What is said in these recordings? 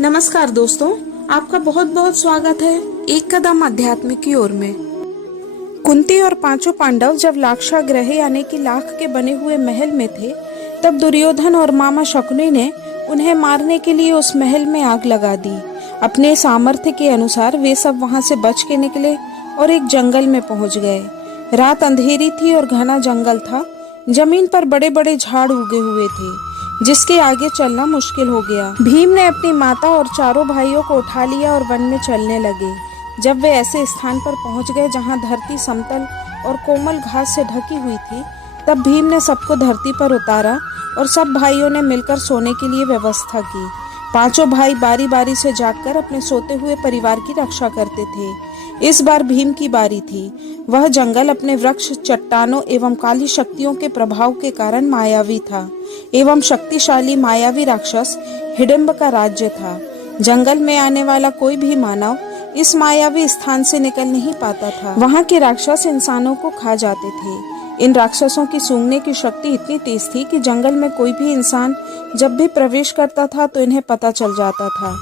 नमस्कार दोस्तों, आपका बहुत बहुत स्वागत है एक कदम अध्यात्म की ओर में। कुंती और पांचों पांडव जब लाक्षागृह यानी कि लाख के बने हुए महल में थे, तब दुर्योधन और मामा शकुनी ने उन्हें मारने के लिए उस महल में आग लगा दी। अपने सामर्थ्य के अनुसार वे सब वहां से बच के निकले और एक जंगल में पहुंच गए। रात अंधेरी थी और घना जंगल था। जमीन पर बड़े बड़े झाड़ उगे हुए थे, जिसके आगे चलना मुश्किल हो गया। भीम ने अपनी माता और चारों भाइयों को उठा लिया और वन में चलने लगे। जब वे ऐसे स्थान पर पहुंच गए जहां धरती समतल और कोमल घास से ढकी हुई थी, तब भीम ने सबको धरती पर उतारा और सब भाइयों ने मिलकर सोने के लिए व्यवस्था की। पांचों भाई बारी बारी से जागकर अपने सोते हुए परिवार की रक्षा करते थे। इस बार भीम की बारी थी। वह जंगल अपने वृक्ष, चट्टानों एवं काली शक्तियों के प्रभाव के कारण मायावी था एवं शक्तिशाली मायावी राक्षस हिडिंब का राज्य था। जंगल में आने वाला कोई भी मानव इस मायावी स्थान से निकल नहीं पाता था। वहाँ के राक्षस इंसानों को खा जाते थे। इन राक्षसों की सूंघने की शक्ति इतनी तेज थी कि जंगल में कोई भी इंसान जब भी प्रवेश करता था तो इन्हें पता चल जाता था।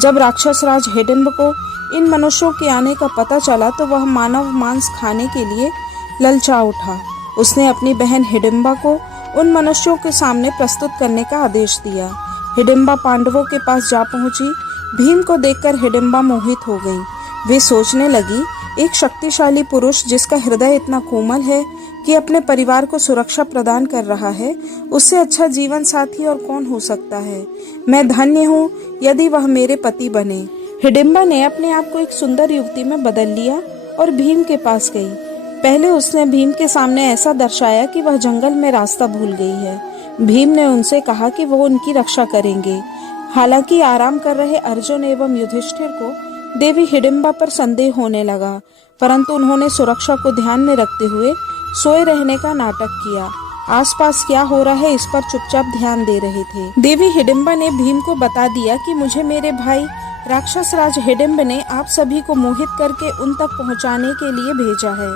जब राक्षस राज हिडिंब को इन मनुष्यों के आने का पता चला तो वह मानव मांस खाने के लिए ललचा उठा। उसने अपनी बहन हिडिंबा को उन मनुष्यों के सामने प्रस्तुत करने का आदेश दिया। हिडिंबा पांडवों के पास जा पहुंची। भीम को देखकर हिडिंबा मोहित हो गई। वे सोचने लगी, एक शक्तिशाली पुरुष जिसका हृदय इतना कोमल है कि अपने परिवार को सुरक्षा प्रदान कर रहा है, उससे अच्छा जीवन साथी और कौन हो सकता है। मैं धन्य हूँ यदि वह मेरे पति बने। हिडिंबा ने अपने आप को एक सुंदर युवती में बदल लिया और भीम के पास गई। पहले उसने भीम के सामने ऐसा दर्शाया कि वह जंगल में रास्ता भूल गई है। भीम ने उनसे कहा कि वो उनकी रक्षा करेंगे। हालांकि आराम कर रहे अर्जुन एवं युधिष्ठिर को देवी हिडिंबा पर संदेह होने लगा, परंतु उन्होंने सुरक्षा को ध्यान में रखते हुए सोए रहने का नाटक किया। आसपास क्या हो रहा है इस पर चुपचाप ध्यान दे रहे थे। देवी हिडिंबा ने भीम को बता दिया कि मुझे मेरे भाई राक्षस राज हिडिंब ने आप सभी को मोहित करके उन तक पहुंचाने के लिए भेजा है,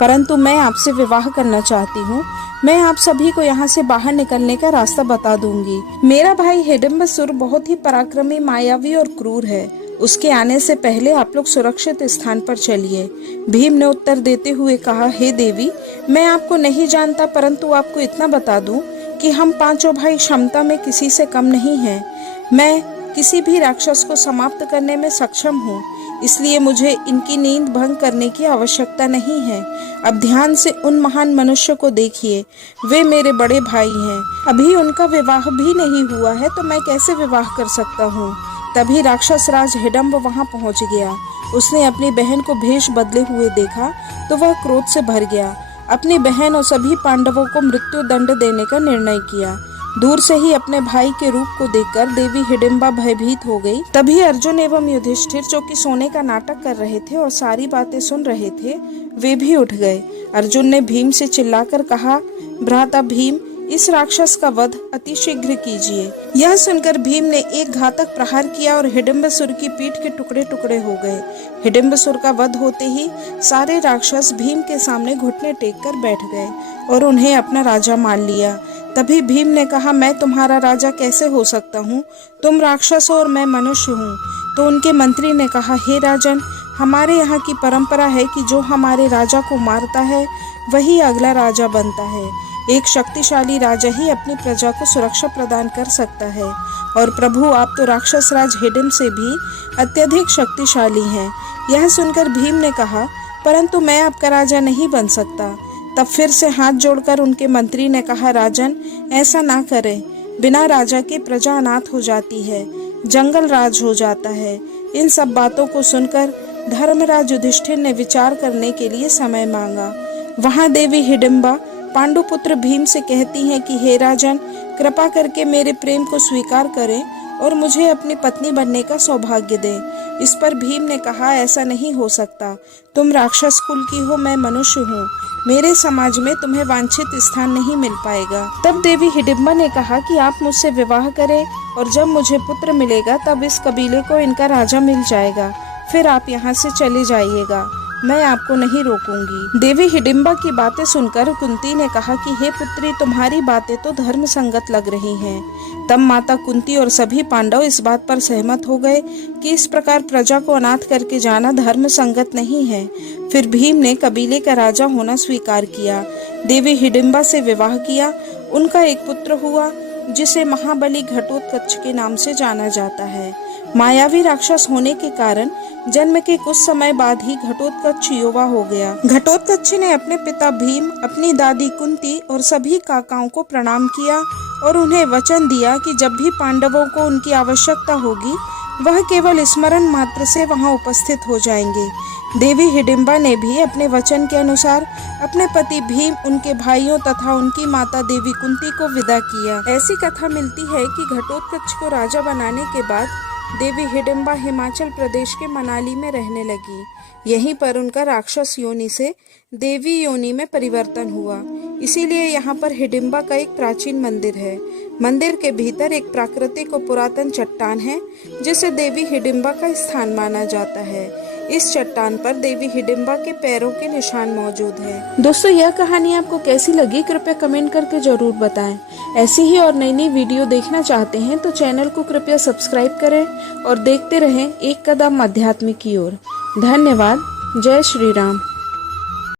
परंतु मैं आपसे विवाह करना चाहती हूँ। मैं आप सभी को यहाँ से बाहर निकलने का रास्ता बता दूंगी। मेरा भाई हिडिंबसुर बहुत ही पराक्रमी, मायावी और क्रूर है। उसके आने से पहले आप लोग सुरक्षित स्थान पर चलिए। भीम ने उत्तर देते हुए कहा, हे देवी, मैं आपको नहीं जानता, परंतु आपको इतना बता दूं कि हम पांचों भाई क्षमता में किसी से कम नहीं हैं। मैं किसी भी राक्षस को समाप्त करने में सक्षम हूँ, इसलिए मुझे इनकी नींद भंग करने की आवश्यकता नहीं है। अब ध्यान से उन महान मनुष्य को देखिए, वे मेरे बड़े भाई हैं। अभी उनका विवाह भी नहीं हुआ है तो मैं कैसे विवाह कर सकता हूँ। तभी राक्षस राज हिडिंब वहां पहुंच गया। उसने अपनी बहन को भेष बदले हुए देखा तो वह क्रोध से भर गया। अपनी बहन और सभी पांडवों को मृत्यु दंड देने का निर्णय किया। दूर से ही अपने भाई के रूप को देखकर देवी हिडिंबा भयभीत हो गई। तभी अर्जुन एवं युधिष्ठिर, जो कि सोने का नाटक कर रहे थे और सारी बातें सुन रहे थे, वे भी उठ गए। अर्जुन ने भीम से चिल्लाकर कहा, भ्राता भीम, इस राक्षस का वध अतिशीघ्र कीजिए। यह सुनकर भीम ने एक घातक प्रहार किया और हिडिंबसुर की पीठ के टुकड़े टुकड़े हो गए। हिडिंबसुर का वध होते ही सारे राक्षस भीम के सामने घुटने टेक कर बैठ गए और उन्हें अपना राजा मान लिया। तभी भीम ने कहा, मैं तुम्हारा राजा कैसे हो सकता हूँ? तुम राक्षस हो और मैं मनुष्य हूँ। तो उनके मंत्री ने कहा, हे राजन, हमारे यहाँ की परंपरा है कि जो हमारे राजा को मारता है वही अगला राजा बनता है। एक शक्तिशाली राजा ही अपनी प्रजा को सुरक्षा प्रदान कर सकता है, और प्रभु, आप तो राक्षस राज हिडिंब से भी अत्यधिक शक्तिशाली हैं। यह सुनकर भीम ने कहा, परंतु मैं आपका राजा नहीं बन सकता। तब फिर से हाथ जोड़कर उनके मंत्री ने कहा, राजन, ऐसा ना करें। बिना राजा के प्रजा अनाथ हो जाती है, जंगल राज हो जाता है। इन सब बातों को सुनकर धर्मराज युधिष्ठिर ने विचार करने के लिए समय मांगा। वहां देवी हिडिंबा पांडुपुत्र भीम से कहती हैं कि हे राजन, कृपा करके मेरे प्रेम को स्वीकार करें और मुझे अपनी पत्नी बनने का सौभाग्य दें। इस पर भीम ने कहा, ऐसा नहीं हो सकता। तुम राक्षस कुल की हो, मैं मनुष्य हूँ। मेरे समाज में तुम्हें वांछित स्थान नहीं मिल पाएगा। तब देवी हिडिंबा ने कहा कि आप मुझसे विवाह करें और जब मुझे पुत्र मिलेगा तब इस कबीले को इनका राजा मिल जाएगा। फिर आप यहाँ से चले जाइएगा, मैं आपको नहीं रोकूंगी। देवी हिडिंबा की बातें सुनकर कुंती ने कहा कि हे पुत्री, तुम्हारी बातें तो धर्म संगत लग रही हैं, तब माता कुंती और सभी पांडव इस बात पर सहमत हो गए कि इस प्रकार प्रजा को अनाथ करके जाना धर्म संगत नहीं है। फिर भीम ने कबीले का राजा होना स्वीकार किया, देवी हिडिंबा से विवाह किया। उनका एक पुत्र हुआ जिसे महाबली घटोत्कच के नाम से जाना जाता है। मायावी राक्षस होने के कारण जन्म के कुछ समय बाद ही घटोत्कच युवा हो गया। घटोत्कच ने अपने पिता भीम, अपनी दादी कुंती और सभी काकाओं को प्रणाम किया और उन्हें वचन दिया कि जब भी पांडवों को उनकी आवश्यकता होगी वह केवल स्मरण मात्र से वहां उपस्थित हो जाएंगे। देवी हिडिंबा ने भी अपने वचन के अनुसार अपने पति भीम, उनके भाइयों तथा उनकी माता देवी कुंती को विदा किया। ऐसी कथा मिलती है कि घटोत्कच को राजा बनाने के बाद देवी हिडिंबा हिमाचल प्रदेश के मनाली में रहने लगी। यहीं पर उनका राक्षस योनि से देवी योनि में परिवर्तन हुआ। इसीलिए यहाँ पर हिडिंबा का एक प्राचीन मंदिर है। मंदिर के भीतर एक प्राकृतिक और पुरातन चट्टान है जिसे देवी हिडिंबा का स्थान माना जाता है। इस चट्टान पर देवी हिडिंबा के पैरों के निशान मौजूद हैं। दोस्तों, यह कहानी आपको कैसी लगी कृपया कमेंट करके जरूर बताएं। ऐसी ही और नई नई वीडियो देखना चाहते हैं तो चैनल को कृपया सब्सक्राइब करें और देखते रहें एक कदम अध्यात्म की ओर। धन्यवाद। जय श्री राम।